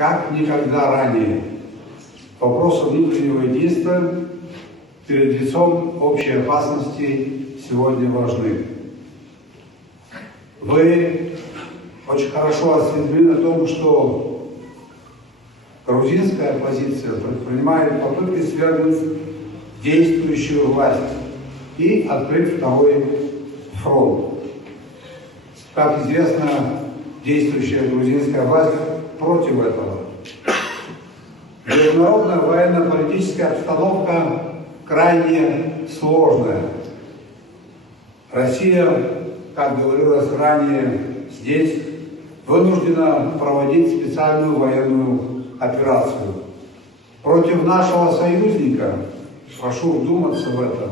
как никогда ранее. Вопросы внутреннего единства перед лицом общей опасности сегодня важны. Вы очень хорошо осведомлены о том, что грузинская оппозиция предпринимает попытки свергнуть действующую власть и открыть второй фронт. Как известно, действующая грузинская власть против этого. Международная военно-политическая обстановка крайне сложная. Россия, как говорилось ранее, здесь вынуждена проводить специальную военную операцию. Против нашего союзника, прошу вдуматься в это,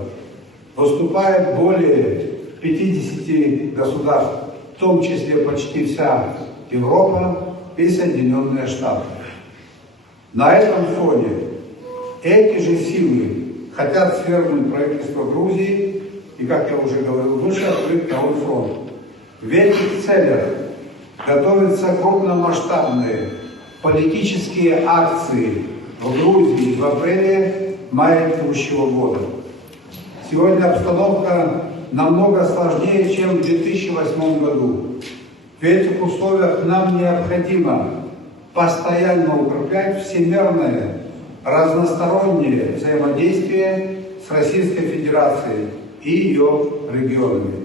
выступает более 50 государств, в том числе почти вся Европа и Соединенные Штаты. На этом фоне эти же силы хотят свергнуть правительство Грузии и, как я уже говорил выше, открыть второй фронт. В этих целях готовятся крупномасштабные политические акции в Грузии в апреле-мае текущего года. Сегодня обстановка намного сложнее, чем в 2008 году. В этих условиях нам необходимо постоянно укреплять всемирное разностороннее взаимодействие с Российской Федерацией и ее регионами.